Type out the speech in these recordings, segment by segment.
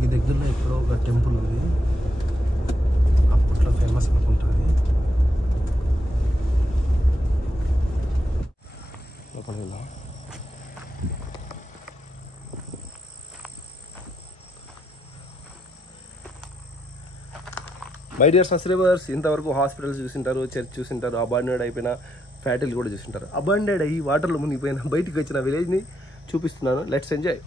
దీనికి దగ్గరలో ఎక్కడో ఒక టెంపుల్ ఉంది, అప్పట్లో ఫేమస్ అనుకుంటుంది. లోపల వెళ్దాం. మై డియర్ సబ్స్క్రైబర్స్, ఇంతవరకు హాస్పిటల్స్ చూసింటారు, చర్చ్ చూసింటారు, అబాండెడ్ అయిపోయిన ఫ్యాక్టరీలు కూడా చూసింటారు. అబాండెడ్ అయ్యి వాటర్లో మునిగిపోయిన బయటికి వచ్చిన విలేజ్ని చూపిస్తున్నాను. Let's enjoy.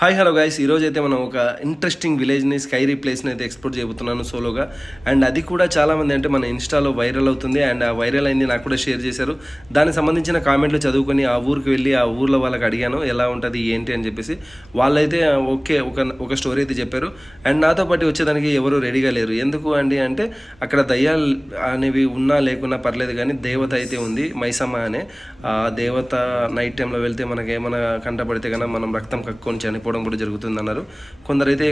Hi hello guys, ఈరోజు అయితే మనం ఒక ఇంట్రెస్టింగ్ విలేజ్ని, స్కైరీ ప్లేస్ని అయితే ఎక్స్ప్లోర్ చేయబోతున్నాను సోలోగా. అండ్ అది కూడా చాలామంది అంటే మన ఇన్స్టాలో వైరల్ అవుతుంది. అండ్ ఆ వైరల్ అయింది నాకు కూడా షేర్ చేశారు. దానికి సంబంధించిన కామెంట్లు చదువుకొని ఆ ఊరికి వెళ్ళి ఆ ఊర్లో వాళ్ళకి అడిగాను ఎలా ఉంటుంది ఏంటి అని చెప్పేసి. వాళ్ళైతే ఓకే ఒక స్టోరీ అయితే చెప్పారు. అండ్ నాతో పాటు వచ్చేదానికి ఎవరు రెడీగా లేరు. ఎందుకు అండి అంటే అక్కడ దయ్యాలు అనేవి ఉన్నా లేకున్నా పర్లేదు, కానీ దేవత అయితే ఉంది, మైసమ్మ అనే. ఆ దేవత నైట్ టైంలో వెళ్తే మనకి ఏమైనా కంటపడితే కన్నా మనం రక్తం కక్కుని చనిపోవడం కూడా జరుగుతుంది అన్నారు. కొందరైతే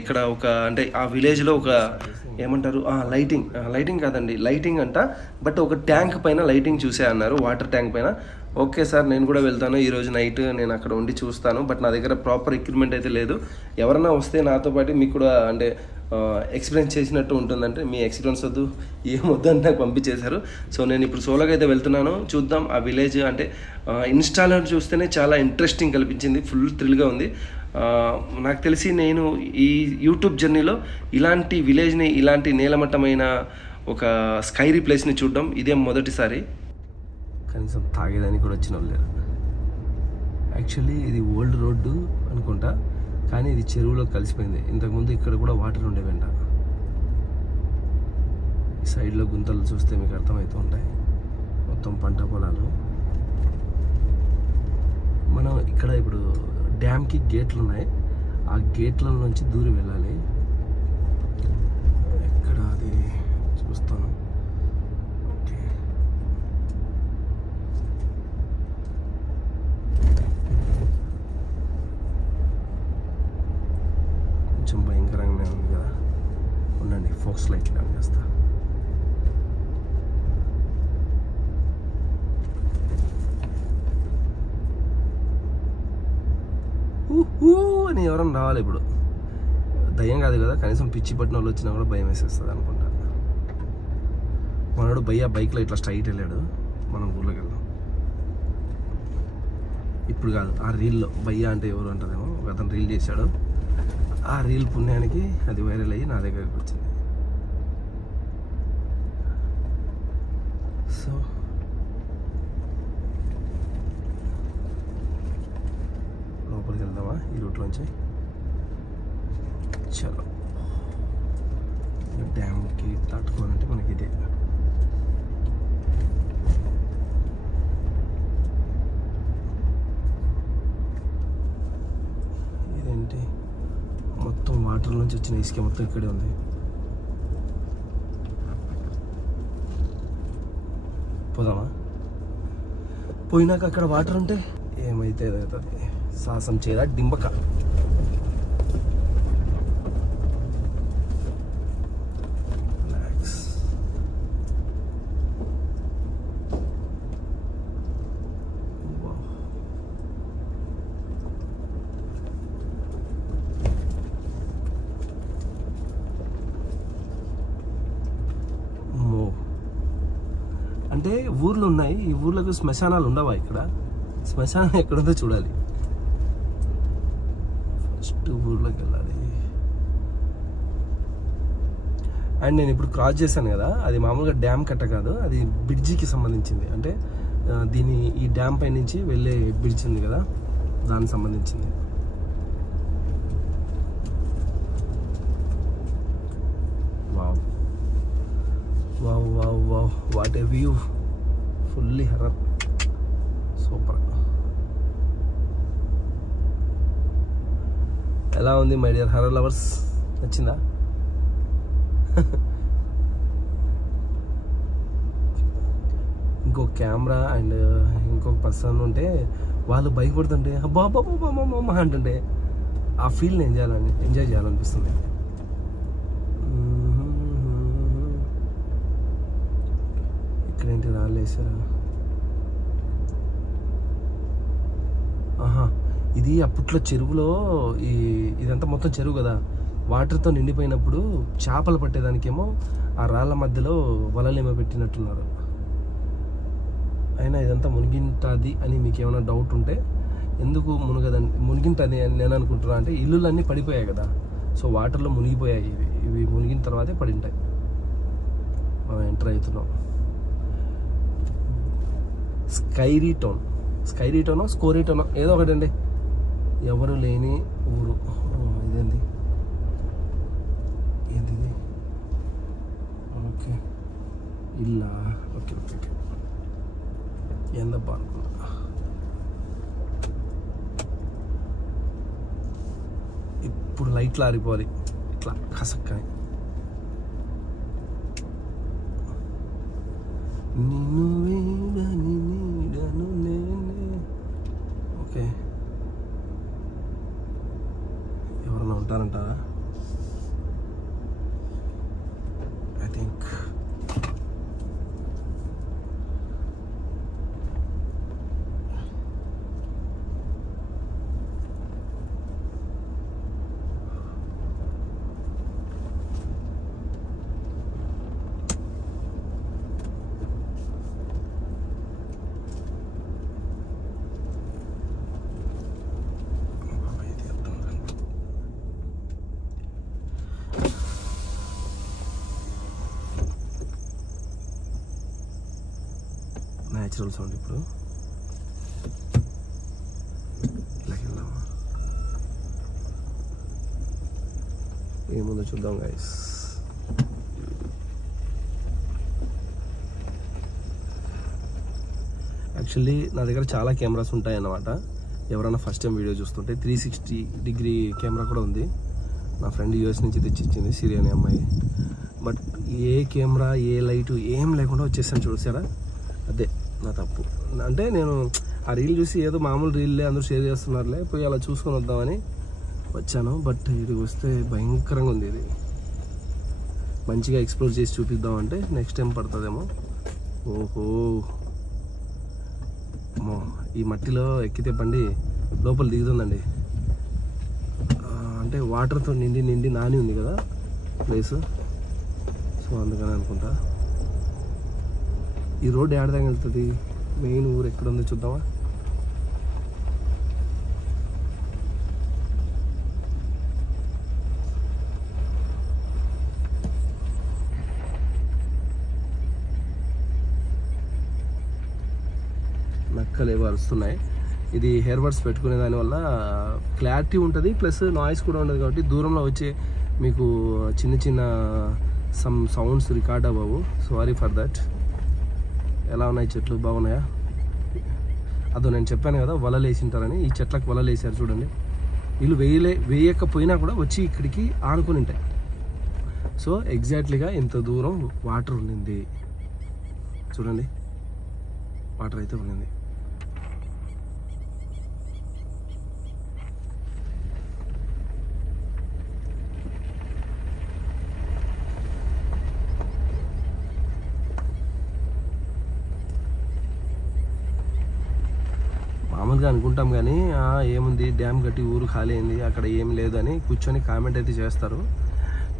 ఇక్కడ ఒక అంటే ఆ విలేజ్లో ఒక ఏమంటారు లైటింగ్ కాదండి, లైటింగ్ అంట, బట్ ఒక ట్యాంక్ పైన లైటింగ్ చూసే అన్నారు, వాటర్ ట్యాంక్ పైన. ఓకే సార్, నేను కూడా వెళ్తాను, ఈరోజు నైట్ నేను అక్కడ ఉండి చూస్తాను. బట్ నా దగ్గర ప్రాపర్ ఎక్విప్మెంట్ అయితే లేదు. ఎవరన్నా వస్తే నాతో పాటు మీకు కూడా అంటే ఎక్స్పీరియన్స్ చేసినట్టు ఉంటుందంటే, మీ ఎక్స్పీరియన్స్ వద్దు ఏమొద్దు అని నాకు పంపించేశారు. సో నేను ఇప్పుడు సోలోగా అయితే వెళ్తున్నాను. చూద్దాం ఆ విలేజ్. అంటే ఇన్స్టాలో చూస్తేనే చాలా ఇంట్రెస్టింగ్ కనిపించింది, ఫుల్ థ్రిల్గా ఉంది. నాకు తెలిసి నేను ఈ యూట్యూబ్ జర్నీలో ఇలాంటి విలేజ్ని, ఇలాంటి నేలమట్టమైన ఒక స్కైరీ ప్లేస్ని చూడడం ఇదే మొదటిసారి. కనీసం తాగేదానికి కూడా వచ్చిన వాళ్ళు లేరు. యాక్చువల్లీ ఇది ఓల్డ్ రోడ్డు అనుకుంటా, కానీ ఇది చెరువులో కలిసిపోయింది. ఇంతకుముందు ఇక్కడ కూడా వాటర్ ఉండేవంట. ఈ సైడ్లో గుంతలు చూస్తే మీకు అర్థమవుతూ ఉంటాయి, మొత్తం పంట పొలాలు. మనం ఇక్కడ ఇప్పుడు డ్యామ్కి గేట్లు ఉన్నాయి, ఆ గేట్ల నుంచి దూరం వెళ్ళాలి. ఎక్కడ అది చూస్తాను. ఓకే, కొంచెం భయంకరంగానే ఉంది కదా. ఉండండి, ఫోక్స్ లైట్ ఆన్ చేస్తా. అని ఎవరైనా రావాలి. ఇప్పుడు దయ్యం కాదు కదా, కనీసం పిచ్చి పట్టిన వాళ్ళు వచ్చినా కూడా భయం వేసేస్తుంది అనుకుంటా. మనోడు బైక్లో ఇట్లా స్ట్రైట్ వెళ్ళాడు. మనం ఊర్లోకి వెళ్దాం. ఇప్పుడు కాదు, ఆ రీల్లో భయ్య అంటే ఎవరు అంటారేమో, ఒక అతను రీల్ చేశాడు. ఆ రీల్ పుణ్యానికి అది వైరల్ అయ్యి నా దగ్గరికి వచ్చింది. సో లోపలికి వెళ్దామా ఈ రూట్లోంచి? చలో, డ్యామ్కి తట్టుకోవాలంటే మనకి ఇదే. ఇదేంటి, మొత్తం వాటర్ నుంచి వచ్చిన ఇసుక మొత్తం ఇక్కడే ఉంది. పోదామా? పోయినాక అక్కడ వాటర్ ఉంటే ఏమైతే అవుతుంది. సాహసం చేయరా డింబక. అంటే ఊర్లు ఉన్నాయి, ఈ ఊర్లకు శ్మశానాలు ఉండవా? ఇక్కడ శ్మశానం ఎక్కడుందో చూడాలి. ఫస్ట్ ఊర్లోకి వెళ్ళాలి. అండ్ నేను ఇప్పుడు క్రాస్ చేశాను కదా, అది మామూలుగా డ్యామ్ కట్ట కాదు, అది బ్రిడ్జికి సంబంధించింది. అంటే ఈ డ్యామ్ పై నుంచి వెళ్ళే బ్రిడ్జ్ ఉంది కదా, దానికి సంబంధించింది. Wow wow wow wow, what a view, fully horror, super. ఎలా ఉంది మై డియర్ హర్రర్ లవర్స్, నచ్చిందా? ఇంకో కెమెరా అండ్ ఇంకొక పర్సన్ ఉంటే వాళ్ళు భయపడుతుంటే అబ్బా అబ్బా అంటుంటే ఆ ఫీల్ని ఎంజాయ్ చేయాలనిపిస్తుంది. ఇక్కడేంటి రాళ్ళు వేసారా? ఆహా, ఇది అప్పట్లో చెరువులో ఇదంతా మొత్తం చెరువు కదా, వాటర్తో నిండిపోయినప్పుడు చేపలు పట్టేదానికేమో ఆ రాళ్ళ మధ్యలో వలలేమో పెట్టినట్టున్నారు. అయినా ఇదంతా మునిగింటుంది అని మీకు ఏమైనా డౌట్ ఉంటే, ఎందుకు మునిగింటుంది అని నేను అనుకుంటున్నా అంటే, ఇల్లులన్నీ పడిపోయాయి కదా, సో వాటర్లో మునిగిపోయాయి. ఇవి మునిగిన తర్వాతే పడింటాయి. మనం ఎంటర్ అవుతున్నాం. స్కైరీ టౌన్ స్కోరీ టౌన్ ఏదో ఒకటి అండి, ఎవరు లేని ఊరు. ఇదేంది ఏంటిది? ఓకే, ఇల్లా? ఓకే ఓకే ఓకే, ఏందబ్బా అనుకున్నా. ఇప్పుడు లైట్లు ఆరిపోవాలి ఇట్లా కసక్కని. నిన్ను వీడని నీడను నేనే. ఓకే, ఎవరన్నా ఉంటారంటారా? I think natural sound. ఇప్పుడు ఇలాగ వెళ్దామా? ఏముందో చూద్దాం గైస్. యాక్చువల్లీ నా దగ్గర చాలా కెమెరాస్ ఉంటాయి అన్నమాట. ఎవరైనా ఫస్ట్ టైం వీడియో చూస్తుంటే 360 డిగ్రీ కెమెరా కూడా ఉంది. నా ఫ్రెండ్ యూఎస్ నుంచి తెచ్చిచ్చింది, సిరి అనే అమ్మాయి. But A camera A light ఏం లేకుండా వచ్చేసాను, చూసారా? అదే నా తప్పు. అంటే నేను ఆ రీల్ చూసి ఏదో మామూలు రీల్లే అందరూ షేర్ చేస్తున్నారులే, పోయి అలా చూసుకొని వద్దామని వచ్చాను. బట్ ఇది వస్తే భయంకరంగా ఉంది. ఇది మంచిగా ఎక్స్ప్లోర్ చేసి చూపిద్దామంటే నెక్స్ట్ టైం పడుతుందేమో. ఓహో, ఈ మట్టిలో ఎక్కితే బండి లోపల దిగుతుందండి. అంటే వాటర్తో నిండి నాని ఉంది కదా ప్లేస్, సో అందుకని అనుకుంటా. ఈ రోడ్ ఏడదాకా వెళ్తుంది? మెయిన్ ఊరు ఎక్కడ ఉందో చూద్దామా? నక్కలు ఏవో అరుస్తున్నాయి. ఇది హెయిర్ బడ్స్ పెట్టుకునే దానివల్ల క్లారిటీ ఉంటుంది, ప్లస్ నాయిస్ కూడా ఉండదు. కాబట్టి దూరంలో వచ్చే మీకు చిన్న సమ్ సౌండ్స్ రికార్డ్ అవ్వవు. Sorry for that. ఎలా ఉన్నాయి చెట్లు? బాగున్నాయా? అదో నేను చెప్పాను కదా వలలు వేసింటారని, ఈ చెట్లకు వలలు వేసారు చూడండి. వీళ్ళు వేయకపోయినా కూడా వచ్చి ఇక్కడికి ఆనుకుని ఉంటాయి. సో ఎగ్జాక్ట్లీగా ఇంత దూరం వాటర్ ఉండింది చూడండి, వాటర్ అయితే ఉండింది. మామూలుగా అనుకుంటాం కానీ ఏముంది డ్యామ్ కట్టి ఊరు ఖాళీ అయింది, అక్కడ ఏం లేదు అని కూర్చొని కామెంట్ అయితే చేస్తారు.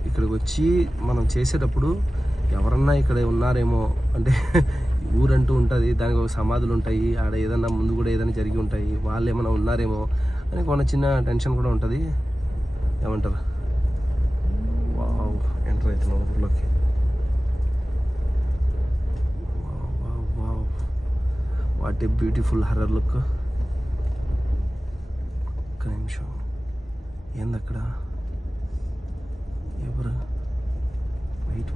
ఇక్కడికి వచ్చి మనం చేసేటప్పుడు ఎవరన్నా ఇక్కడ ఉన్నారేమో, అంటే ఊరంటూ ఉంటుంది, దానికి ఒక సమాధులు ఉంటాయి, ఆడ ఏదన్నా ముందు కూడా ఏదైనా జరిగి ఉంటాయి, వాళ్ళు ఏమైనా ఉన్నారేమో అని కొన్న చిన్న టెన్షన్ కూడా ఉంటుంది. ఏమంటారు? వావ్, ఎంటర్ అవుతున్నాం ఊర్లోకి. What a beautiful horror look. ఒక్క నిమిషం, ఏందక్కడ? ఎవరు? వెయిట్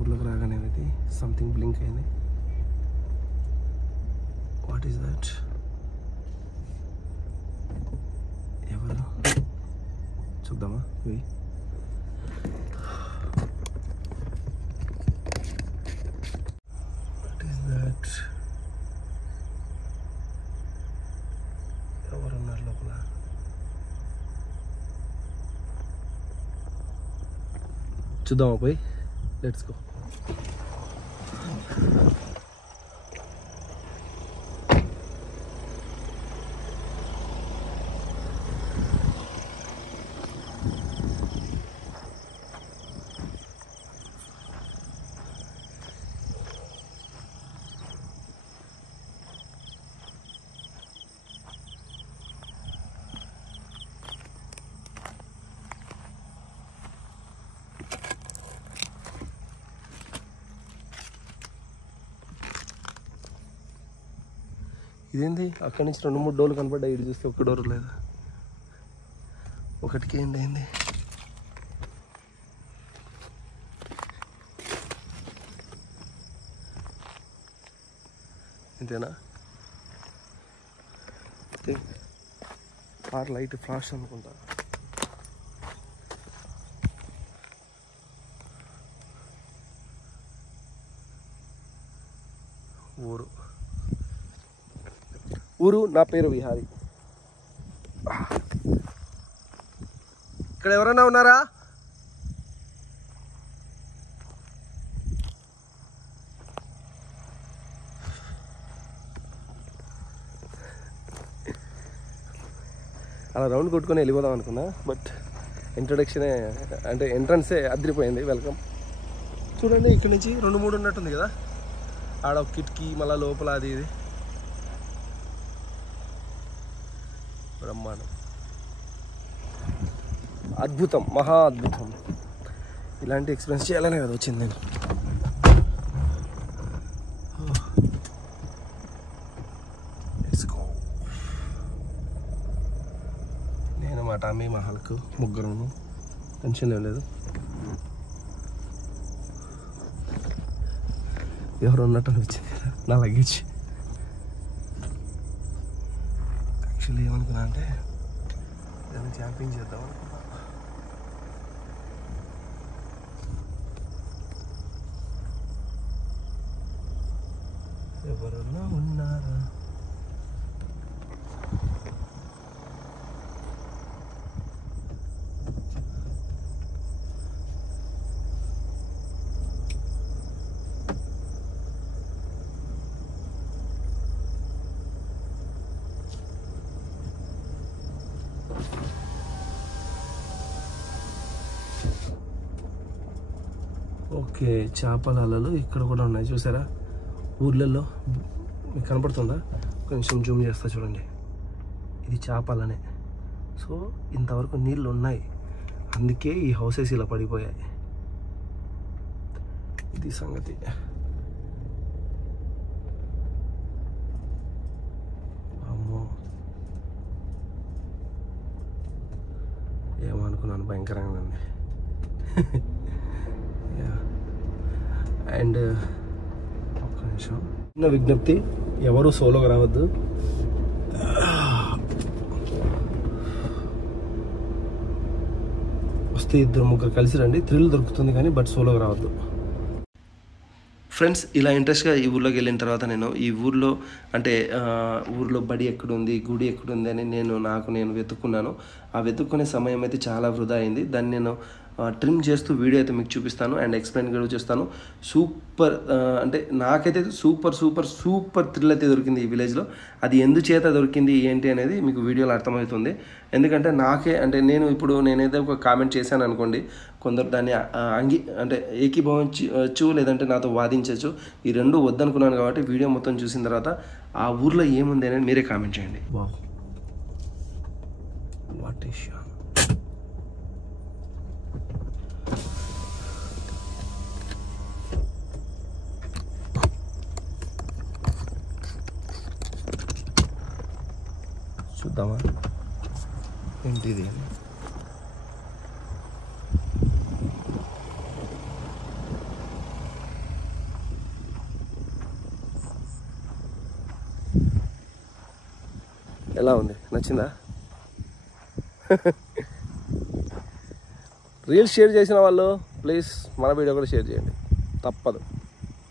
ఊర్లోకి రాగానే అది సంథింగ్ బ్లింక్ అయింది. What is that? ఎవరు? చూద్దామా? What is that? ఎవరున్నారు లోపల? చూద్దామా పోయి? Let's go. ఇదేంది అక్కడి నుంచి 2-3 డోర్లు కనపడ్డాయి, ఇటు చూస్తే ఒక్క డోర్ లేదు. ఒకటికి ఏంటి ఇంతేనా? కార్ లైట్ ఫ్లాష్ అనుకుంటా. ఊరు నా పేరు విహారీ. ఇక్కడ ఎవరైనా ఉన్నారా? అలా రౌండ్ కొట్టుకొని వెళ్ళిపోదాం అనుకున్నా, బట్ ఇంట్రొడక్షనే అంటే ఎంట్రన్సే అదిరిపోయింది. వెల్కమ్. చూడండి ఇక్కడ నుంచి 2-3 ఉన్నట్టుంది కదా, ఆడ ఒక కిటికీ, మళ్ళీ లోపల అది ఇది బ్రహ్మాండం, అద్భుతం, మహా అద్భుతం. ఇలాంటి ఎక్స్పీరియన్స్ చేయాలనే కదా వచ్చింది నేను. నేను మా టామీ మహల్కు ముగ్గురును, టెన్షన్ ఏం లేదు. ఎవరు ఉన్నట్టు అనిపించింది నా లగేజ్. యాక్చువల్లీ ఏమనుకున్నా అంటే ఏదైనా క్యాంపింగ్ చేద్దాం అనుకున్నా. ఎవరన్నా ఉన్నారా? ఓకే, చేపల అలలు ఇక్కడ కూడా ఉన్నాయి చూసారా ఊర్లలో. మీకు కనపడుతుందా? కొంచెం జూమ్ చేస్తా చూడండి. ఇది చేపలనే. సో ఇంతవరకు నీళ్ళు ఉన్నాయి, అందుకే ఈ హౌసెస్ ఇలా పడిపోయాయి. ఇది సంగతి. అమ్మో, ఏమనుకున్నాను, భయంకరంగా ఉంది. అండ్ ఒక్క నిమిషం, చిన్న విజ్ఞప్తి, ఎవరు సోలోగా రావద్దు. వస్తే 2-3 కలిసి రండి, థ్రిల్ దొరుకుతుంది కానీ, బట్ సోలోగా రావద్దు. ఫ్రెండ్స్, ఇలా ఇంట్రెస్ట్గా ఈ ఊర్లోకి వెళ్ళిన తర్వాత నేను ఈ ఊర్లో అంటే ఊర్లో బడి ఎక్కడుంది, గుడి ఎక్కడుంది అని నేను వెతుక్కున్నాను. ఆ వెతుక్కునే సమయం అయితే చాలా వృధా అయింది. దాన్ని నేను ట్రిమ్ చేస్తూ వీడియో అయితే మీకు చూపిస్తాను అండ్ ఎక్స్ప్లెయిన్ కూడా చేస్తాను. సూపర్ అంటే నాకైతే సూపర్ థ్రిల్ అయితే దొరికింది ఈ విలేజ్లో. అది ఎందుచేత దొరికింది ఏంటి అనేది మీకు వీడియోలో అర్థమవుతుంది. ఎందుకంటే నేనైతే ఒక కామెంట్ చేశాను అనుకోండి, కొందరు దాన్ని అంటే ఏకీభవించవచ్చు, లేదంటే నాతో వాదించవచ్చు. ఈ రెండు వద్దనుకున్నాను కాబట్టి వీడియో మొత్తం చూసిన తర్వాత ఆ ఊర్లో ఏముంది అనేది మీరే కామెంట్ చేయండి. వాట్ ఈస్ చూద్దామా ఏంటిది? ఎలా ఉంది? నచ్చిందా? రీల్స్ షేర్ చేసిన వాళ్ళు ప్లీజ్ మన వీడియో కూడా షేర్ చేయండి, తప్పదు,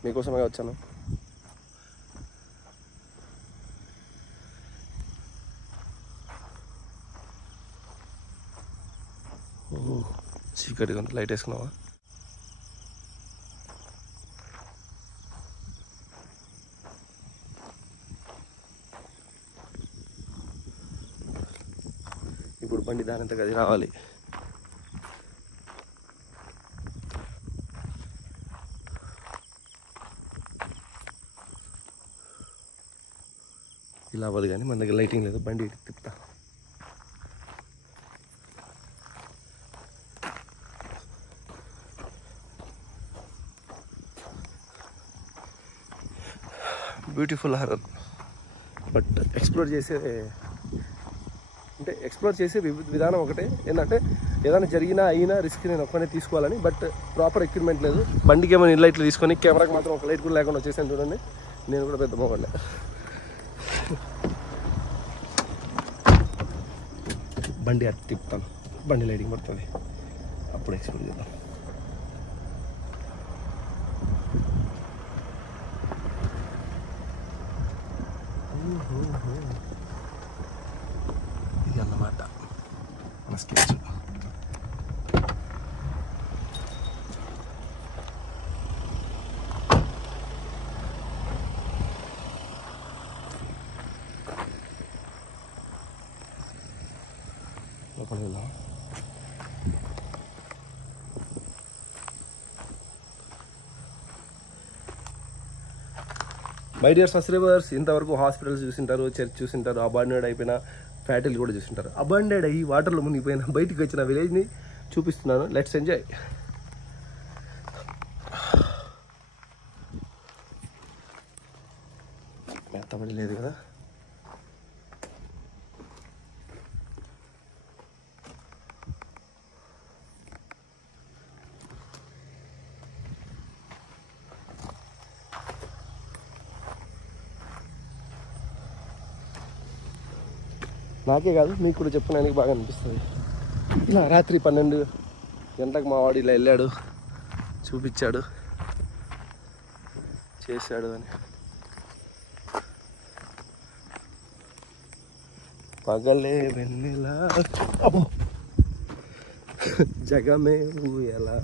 మీకోసమే వచ్చాను. చీకటిగా ఉంది, లైట్ వేసుకున్నావా? ఇప్పుడు బండి దానంత గది రావాలి. ఇలా అవ్వదు కానీ మన దగ్గర లైటింగ్ లేదు, బండి తిప్పుతా. Beautiful horror. బట్ ఎక్స్ప్లోర్ చేసే విధానం ఒకటే ఏంటంటే ఏదైనా జరిగినా అయినా రిస్క్ నేను ఒక్కనే తీసుకోవాలని. బట్ ప్రాపర్ ఎక్విప్మెంట్ లేదు. బండికి ఏమైనా లైట్లు తీసుకొని కెమెరాకి మాత్రం ఒక లైట్ కూడా లేకుండా వచ్చేసాను చూడండి. నేను కూడా పెద్ద మోగండి. బండి అటు తిప్పుతాను, బండి లైటింగ్ పడుతుంది, అప్పుడు ఎక్స్ప్లోర్ చేద్దాం. ఇది అన్నమాట మన స్కెచ్. లోపలికి వెళ్దాం. మై డియర్ సబ్స్క్రైబర్స్, ఇంతవరకు హాస్పిటల్స్ చూసింటారు, చర్చ్ చూసింటారు, అబాండెడ్ అయిపోయిన ఫ్యాటిల్ కూడా చూసింటారు. అబాండెడ్ అయ్యి వాటర్లో మునిగిపోయిన బయటికి వచ్చిన విలేజ్ని చూపిస్తున్నాను. Let's enjoy. మెత్తబడి లేదు కదా. నాకే కాదు మీకు కూడా చెప్పడానికి బాగా అనిపిస్తుంది. ఇలా రాత్రి 12 గంటలకు మా వాడు ఇలా వెళ్ళాడు, చూపించాడు, చేశాడు అని. పగలే వెన్నెలా అబ్బో జగమే ఊయలా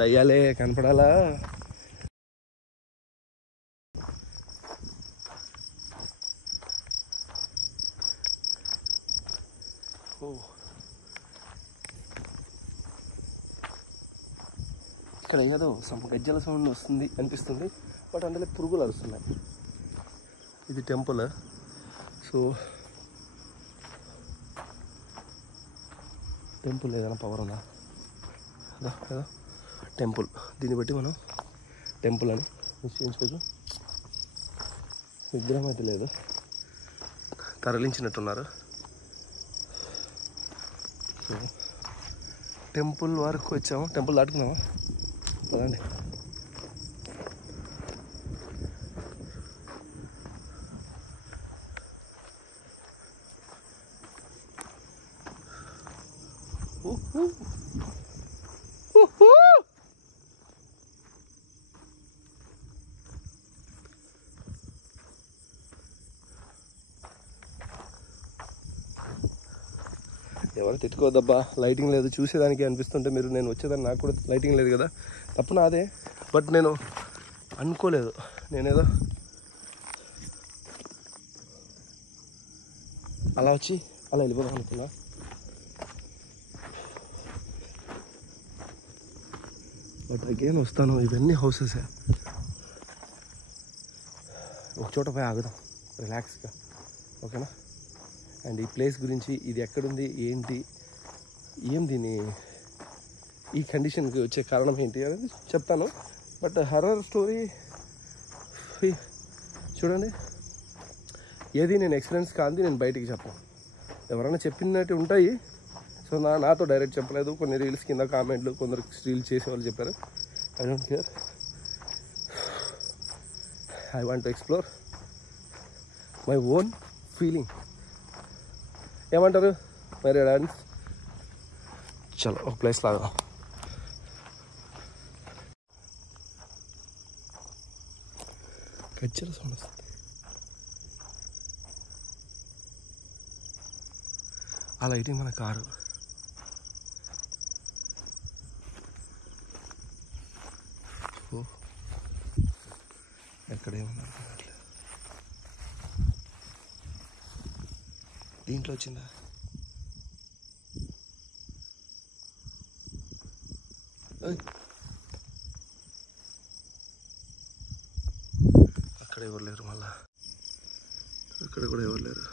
దయ్యాలే కనపడాలా. ఇక్కడ ఏదో గజ్జల సౌండ్ వస్తుంది అనిపిస్తుంది, బట్ అందులో పురుగులు అరుస్తున్నాయి. ఇది టెంపుల్. సో టెంపుల్ ఏదైనా పవర్ ఉందా? కదా టెంపుల్. దీన్ని బట్టి మనం టెంపుల్ అని నిశ్చయించుకోవచ్చు. విగ్రహం అయితే లేదు, తరలించినట్టున్నారు. సో టెంపుల్ వరకు వచ్చాము. టెంపుల్ దాటుకున్నామా? పదండి. ఎవరు తిట్టుకోవద్దబ్బా, లైటింగ్ లేదు. చూసేదానికి అనిపిస్తుంటే మీరు, నేను వచ్చేదాన్ని నాకు కూడా లైటింగ్ లేదు కదా, తప్పు నాదే. బట్ నేను అనుకోలేదు, నేనేదో అలా వచ్చి అలా వెళ్ళిపోదాం అనుకున్నా. బట్ అగైన్ వస్తాను. ఇవన్నీ హౌసెసే. ఒక చోట పోయి ఆగుదాం రిలాక్స్గా, ఓకేనా? అండ్ ఈ ప్లేస్ గురించి, ఇది ఎక్కడుంది, ఏంటి, దీని ఈ కండిషన్కి వచ్చే కారణం ఏంటి అనేది చెప్తాను. బట్ హర్రర్ స్టోరీ చూడండి, ఏది నేను ఎక్స్పీరియన్స్ కాదు, నేను బయటికి చెప్పను. ఎవరైనా చెప్పినట్టు ఉంటాయి. సో నాతో డైరెక్ట్ చెప్పలేదు. కొన్ని రీల్స్ కింద కామెంట్లు, కొందరు రీల్స్ చేసేవాళ్ళు చెప్పారు. I don't care. I want to explore my own feeling. ఏమంటారు మరి డాన్స్? చలో ఒక ప్లేస్ లాగా. గజ్జల సౌండ్ వస్తుంది. ఆ లైటింగ్ మన కారు. ఎక్కడేమన్నారు దీంట్లో వచ్చిందా? అక్కడ ఎవరు లేరు, మళ్ళా అక్కడ కూడా ఎవరు లేరు.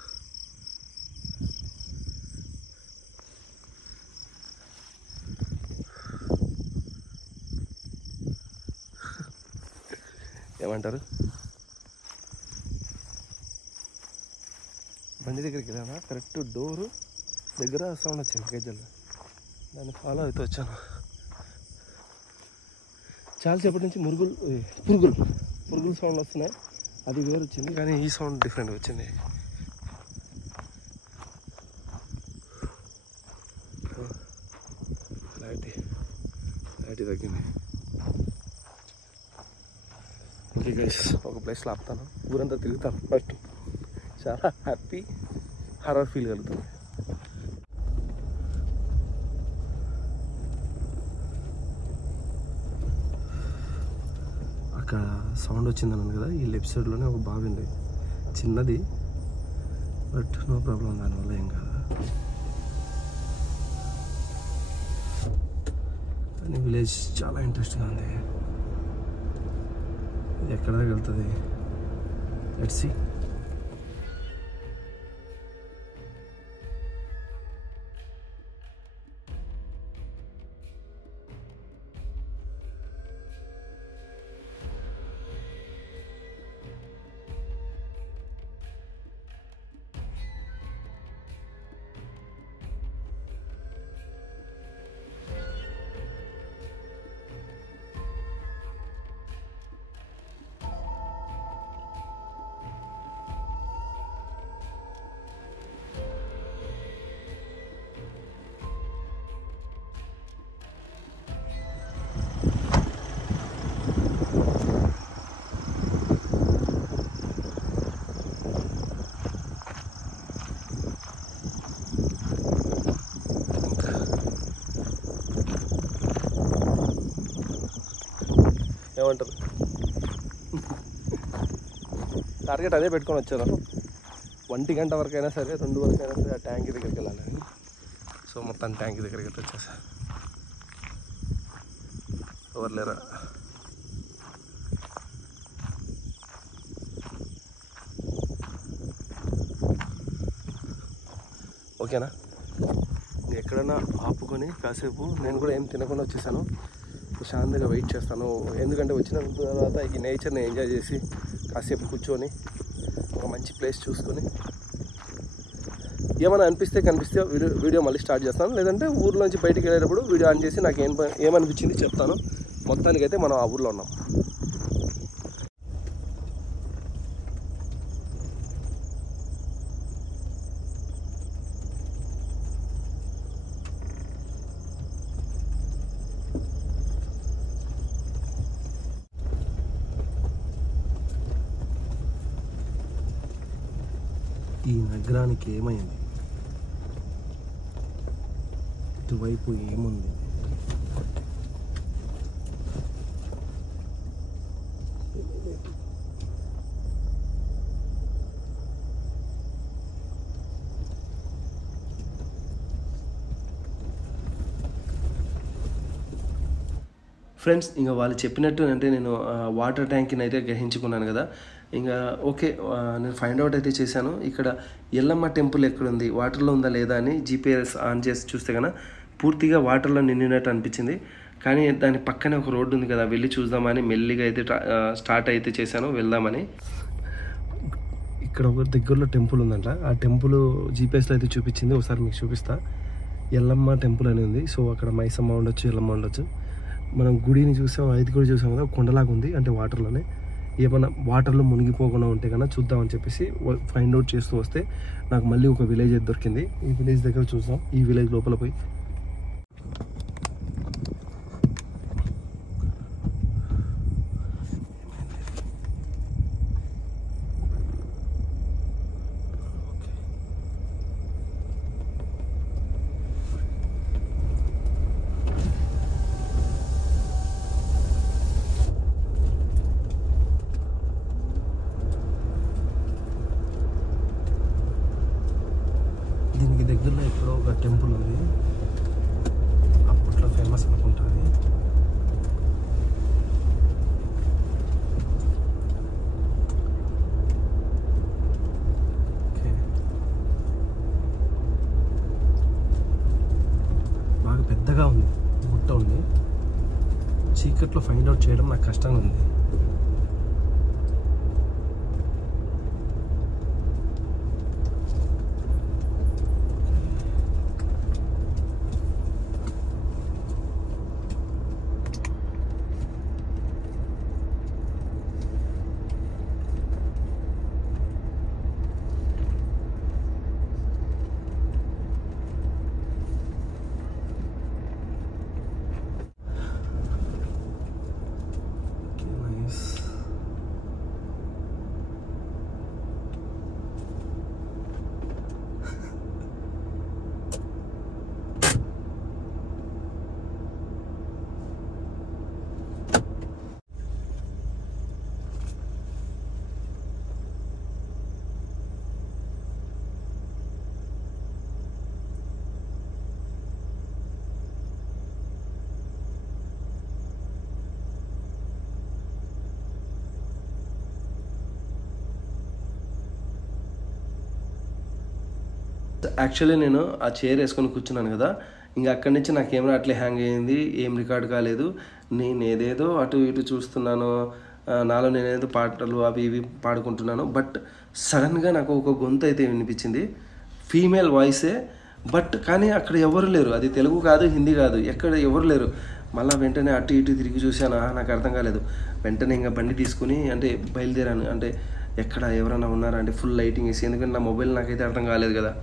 ఏమంటారు? బండి దగ్గరికి వెళ్ళానా, కరెక్ట్ డోరు దగ్గర సౌండ్ వచ్చింది గజ్జల్లో. దాన్ని ఫాలో అవుతూ వచ్చాను. చాలాసేపటి నుంచి పురుగులు సౌండ్ వస్తున్నాయి. అది వేరు వచ్చింది, కానీ ఈ సౌండ్ డిఫరెంట్ వచ్చింది. లైట్ తగ్గింది. ఓకే గైస్, ఒక ప్లేస్లో ఆపుతాను, ఊరంతా తిరుగుతాను. ఫస్ట్ చాలా హ్యాపీ హర్రర్ ఫీల్ కలుగుతాను. అక్కడ సౌండ్ వచ్చిందన్నాను కదా, ఈ లెఫ్ట్ సైడ్లోనే ఒక బావి ఉంది, చిన్నది, బట్ నో ప్రాబ్లం, దానివల్ల ఏం కాదు. కానీ విలేజ్ చాలా ఇంట్రెస్టింగ్గా ఉంది. ఇది ఎక్కడ దాకా వెళ్తుంది, లెట్స్ సీ. ఏమంటారు? టార్గెట్ అదే పెట్టుకొని వచ్చాను. 1 గంట వరకైనా సరే, 2 వరకైనా సరే ఆ ట్యాంక్ దగ్గరికి వెళ్ళాలి. సో మొత్తం ట్యాంక్ దగ్గరికి వచ్చేసా. ఎవరు లేరా? ఓకేనా? ఎక్కడైనా ఆపుకొని కాసేపు నేను కూడా ఏం తినకుండా వచ్చేసాను. ప్రశాంతంగా వెయిట్ చేస్తాను, ఎందుకంటే వచ్చిన తర్వాత ఈ నేచర్ని ఎంజాయ్ చేసి కాసేపు కూర్చొని ఒక మంచి ప్లేస్ చూసుకొని ఏమైనా కనిపిస్తే వీడియో మళ్ళీ స్టార్ట్ చేస్తాను. లేదంటే ఊర్లోంచి బయటికి వెళ్ళేటప్పుడు వీడియో ఆన్ చేసి నాకు ఏమనిపించింది చెప్తాను. మొత్తానికైతే మనం ఆ ఊర్లో ఉన్నాం. ఈ నగరానికి ఏమైంది? ఇటువైపు ఏముంది? ఫ్రెండ్స్, ఇంకా వాళ్ళు చెప్పినట్టు అంటే నేను వాటర్ ట్యాంక్ని అయితే గ్రహించుకున్నాను కదా. ఇంకా ఓకే, నేను ఫైండ్ అవుట్ అయితే చేశాను. ఇక్కడ ఎల్లమ్మ టెంపుల్ ఎక్కడుంది, వాటర్లో ఉందా లేదా అని GPS ఆన్ చేసి చూస్తే కన్నా పూర్తిగా వాటర్లో నిండినట్టు అనిపించింది. కానీ దాని పక్కనే ఒక రోడ్డు ఉంది కదా, వెళ్ళి చూద్దామని మెల్లిగా అయితే స్టార్ట్ అయితే చేశాను, వెళ్దామని. ఇక్కడ ఒక దగ్గరలో టెంపుల్ ఉందంట. ఆ టెంపుల్ GPSలో అయితే చూపించింది, ఒకసారి మీకు చూపిస్తా. ఎల్లమ్మ టెంపుల్ అని ఉంది. సో అక్కడ మైసమ్మ ఉండొచ్చు, ఎల్లమ్మ ఉండొచ్చు. మనం గుడిని చూసాం, ఐదు గుడి చూసాం కదా, కొండలాగా ఉంది, అంటే వాటర్లోనే. ఏమైనా వాటర్లో మునిగిపోకుండా ఉంటే కన్నా చూద్దామని చెప్పేసి ఫైండ్ అవుట్ చేస్తూ వస్తే నాకు మళ్ళీ ఒక విలేజ్ అయితే దొరికింది. ఈ విలేజ్ దగ్గర చూసాం, ఈ విలేజ్ లోపల పోయి దగ్గరలో ఎక్కడో ఒక టెంపుల్ ఉంది, అప్పట్లో ఫేమస్ అనుకుంటుంది. ఓకే, బాగా పెద్దగా ఉంది, గుట్ట ఉంది. చీకట్లో ఫైండ్ అవుట్ చేయడం నాకు కష్టంగా ఉంది. యాక్చువల్లీ నేను ఆ చైర్ వేసుకొని కూర్చున్నాను కదా, ఇంకా అక్కడి నుంచి నా కెమెరా అట్లే హ్యాంగ్ అయ్యింది, ఏం రికార్డ్ కాలేదు. నేను ఏదేదో అటు ఇటు చూస్తున్నాను, నాలో నేనేదో పాటలు అవి ఇవి పాడుకుంటున్నాను. బట్ సడన్గా నాకు ఒక గొంతు అయితే వినిపించింది, ఫీమేల్ వాయిసే. బట్ కానీ అక్కడ ఎవరు లేరు, అది తెలుగు కాదు హిందీ కాదు, ఎక్కడ ఎవరు లేరు. మళ్ళీ వెంటనే అటు ఇటు తిరిగి చూశాను, నాకు అర్థం కాలేదు. వెంటనే ఇంకా బండి తీసుకుని అంటే బయలుదేరాను. అంటే ఎక్కడ ఎవరైనా ఉన్నారా అంటే ఫుల్ లైటింగ్ వేసి, ఎందుకంటే నా మొబైల్ నాకైతే అర్థం కాలేదు కదా.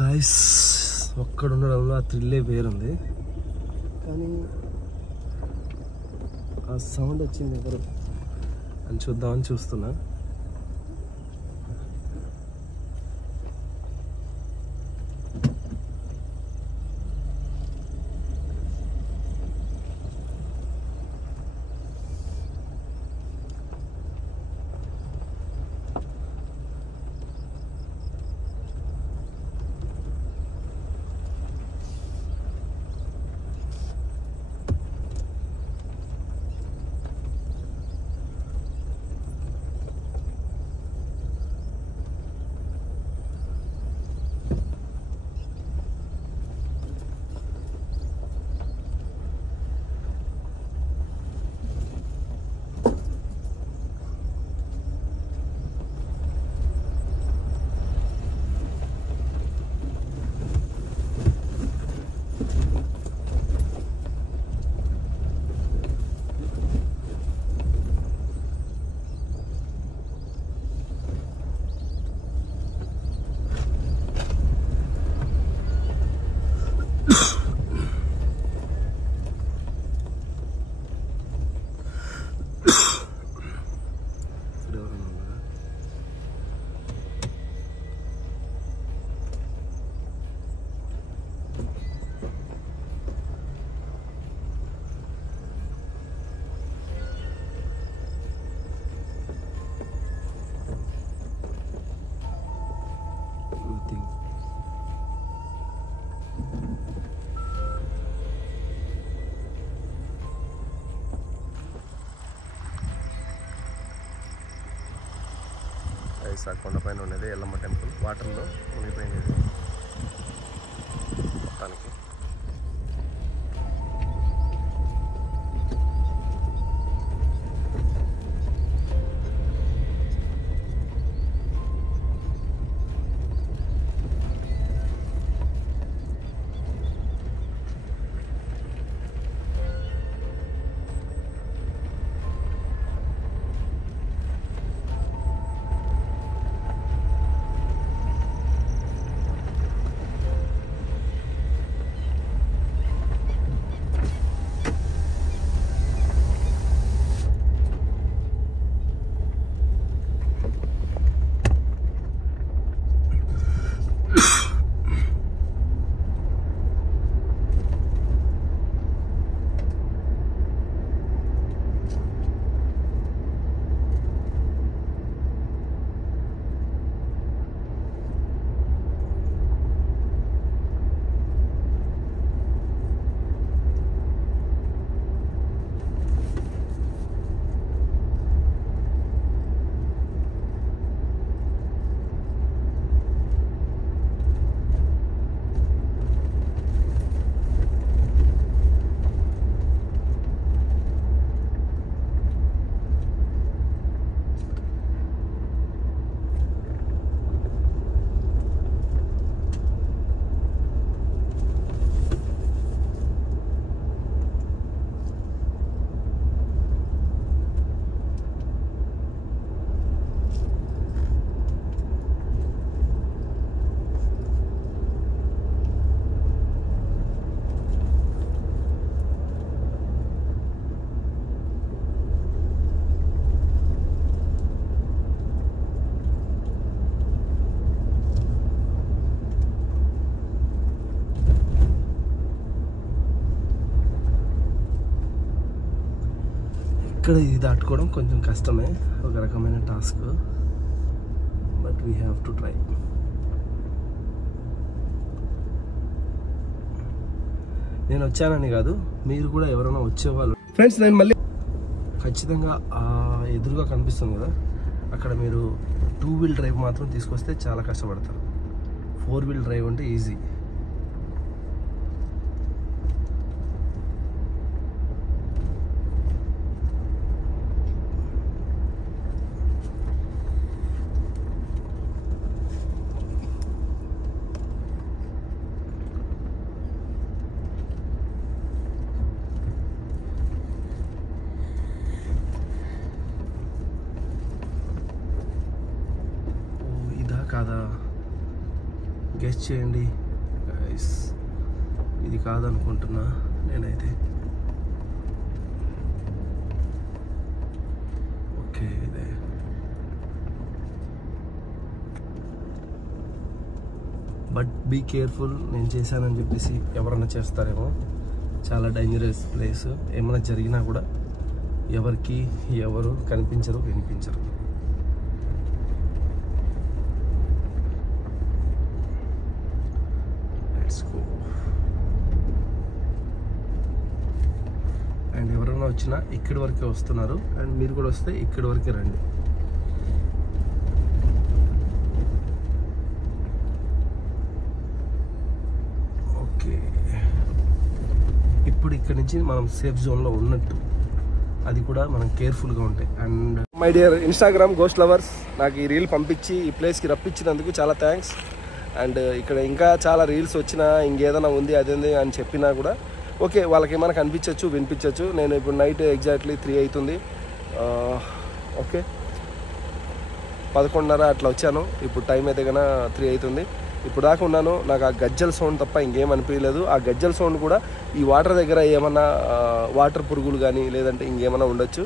గాయస్ ఒక్కడ ఉండడంలో ఆ థ్రిల్లే వేరుంది, కానీ ఆ సౌండ్ వచ్చింది ఎవరు అని చూద్దామని చూస్తున్నా. కొండపైన ఉండేది ఎల్లమ్మ టెంపుల్ వాటర్లో మునిగిపోయింది మొత్తానికి. ఇక్కడ ఇది దాటుకోవడం కొంచెం కష్టమే, ఒక రకమైన task, but we have to try. నేను వచ్చానని కాదు, మీరు కూడా ఎవరైనా వచ్చేవాళ్ళు ఫ్రెండ్స్, నేను మళ్ళీ ఖచ్చితంగా ఎదురుగా కనిపిస్తుంది కదా, అక్కడ మీరు 2 వీల్ డ్రైవ్ మాత్రం తీసుకొస్తే చాలా కష్టపడతారు. 4 వీల్ డ్రైవ్ అంటే ఈజీ. కాదా గెస్ చేయండి గైస్, ఇది కాదనుకుంటున్నా నేనైతే. ఓకే, ఇదే. బట్ బీ కేర్ఫుల్, నేను చేశానని చెప్పేసి ఎవరన్నా చేస్తారేమో. చాలా డేంజరస్ ప్లేస్, ఏమైనా జరిగినా కూడా ఎవరికి ఎవరు కనిపించరు వినిపించరు. అండ్ ఎవరైనా వచ్చినా ఇక్కడి వరకే వస్తున్నారు, అండ్ మీరు కూడా వస్తే ఇక్కడి వరకే రండి. ఓకే, ఇప్పుడు ఇక్కడ నుంచి మనం సేఫ్ జోన్లో ఉన్నట్టు, అది కూడా మనం కేర్ఫుల్గా ఉంటాయి. And my dear Instagram ghost lovers, నాకు ఈ రీల్ పంపించి ఈ ప్లేస్కి రప్పించినందుకు చాలా థ్యాంక్స్. అండ్ ఇక్కడ ఇంకా చాలా రీల్స్ వచ్చినా ఇంకేదైనా ఉంది అదేంది అని చెప్పినా కూడా ఓకే, వాళ్ళకి ఏమైనా కనిపించవచ్చు వినిపించవచ్చు. నేను ఇప్పుడు నైట్ ఎగ్జాక్ట్లీ 3 అవుతుంది. ఓకే, 11:30 అట్లా వచ్చాను. ఇప్పుడు టైం అయితే కన్నా 3 అవుతుంది. ఇప్పుడు దాకా ఉన్నాను. నాకు ఆ గజ్జల సౌండ్ తప్ప ఇంకేం అనిపించలేదు. ఆ గజ్జల సౌండ్ కూడా ఈ వాటర్ దగ్గర ఏమన్నా వాటర్ పురుగులు కానీ లేదంటే ఇంకేమన్నా ఉండొచ్చు.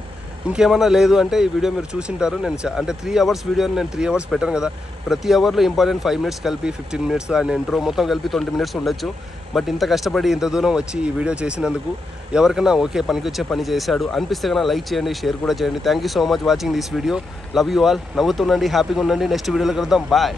ఇంకేమన్నా లేదు అంటే ఈ వీడియో మీరు చూసింటారు. నేను అంటే 3 hours వీడియోని నేను 3 hours పెట్టాను కదా. ప్రతి అవర్లో ఇంపార్టెంట్ 5 minutes కలిపి 15 minutes అండ్ ఇంట్రో మొత్తం కలిపి 20 minutes ఉండొచ్చు. బట్ ఇంత కష్టపడి ఇంత దూరం వచ్చి ఈ వీడియో చేసినందుకు ఎవరికైనా ఓకే పనికొచ్చే పని చేశాడు అనిపిస్తే కన్నా లైక్ చేయండి, షేర్ కూడా చేయండి. Thank you so much watching this video. Love you all. నవ్వుతుండండి, హ్యాపీగా ఉండండి. నెక్స్ట్ వీడియోలో కలుద్దాం. బాయ్.